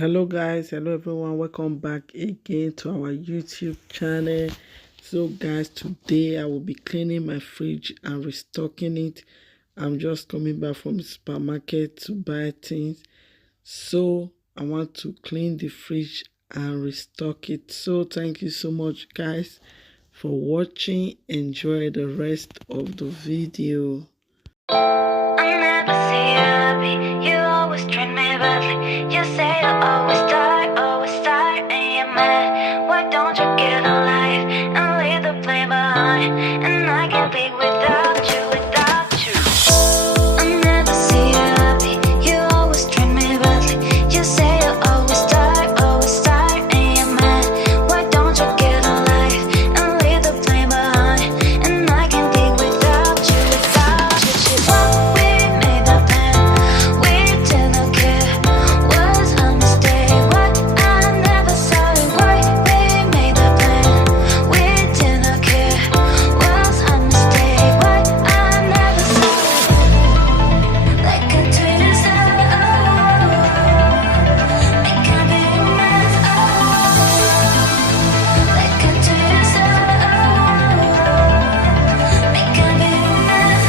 Hello guys, hello everyone, welcome back again to our YouTube channel. So guys, today I will be cleaning my fridge and restocking it. I'm just coming back from the supermarket to buy things, so I want to clean the fridge and restock it. So thank you so much guys for watching. Enjoy the rest of the video. I never see you happy. You always treat me badly. You say you always start, and you're mad. Why don't you get a life and leave the blame behind? And I can't be without you, I never see you happy. You always treat me badly. You say you always start, and you're mad. Why don't you get a life and leave the blame behind? And I can't be without you, What we made the plan, we didn't care. Was a mistake. What I never saw it. Why we made the plan, we didn't care. Was a mistake. What I never saw it. Like a twist, make a big mess. Like a twist, make a big mess.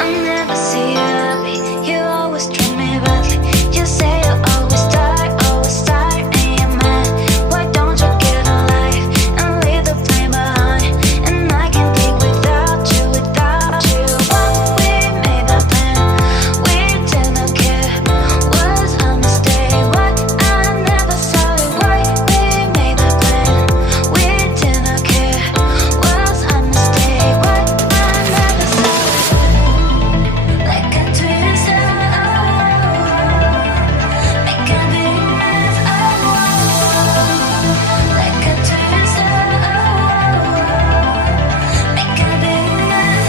I never see you happy. You always treat me badly. You say you always start, and you're mad. Why don't you get a life and leave the blame behind? And I can't be without you, What we made the plan, we didn't care. Was a mistake. What I never saw it. Why we made the plan, we didn't care. Was a mistake. What I never saw it. Like a twist, make a big mess. Like a twist, make a big mess.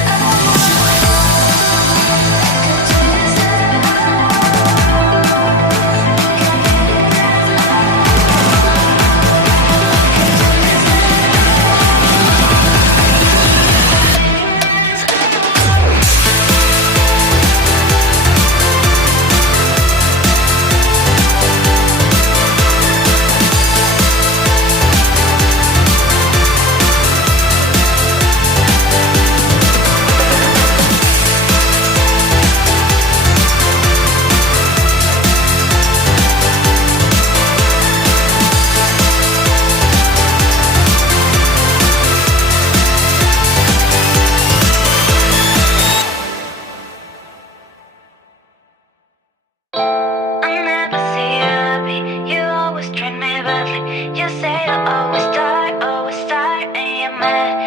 I never see you happy. You always treat me badly. You say you always start, and you're mad.